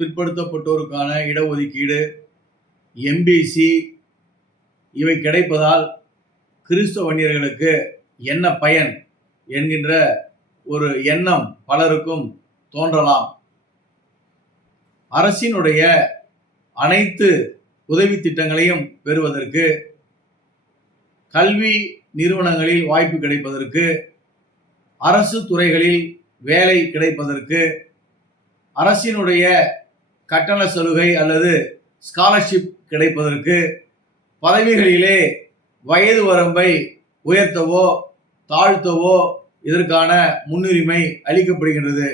பிற்படுத்தப்பட்டோருக்கான இடஒதுக்கீடு, எம்பிசி இவை கிடைப்பதால் கிறிஸ்தவ வன்னியர்களுக்கு என்ன பயன் என்கின்ற ஒரு எண்ணம் பலருக்கும் தோன்றலாம். அரசினுடைய அனைத்து உதவி திட்டங்களையும் பெறுவதற்கு, கல்வி நிறுவனங்களில் வாய்ப்பு கிடைப்பதற்கு, அரசு துறைகளில் வேலை கிடைப்பதற்கு, அரசினுடைய கட்டண சலுகை அல்லது ஸ்காலர்ஷிப் கிடைப்பதற்கு, பதவிகளிலே வயது வரம்பை உயர்த்தவோ தாழ்த்தவோ இதற்கான முன்னுரிமை அளிக்கப்படுகின்றது.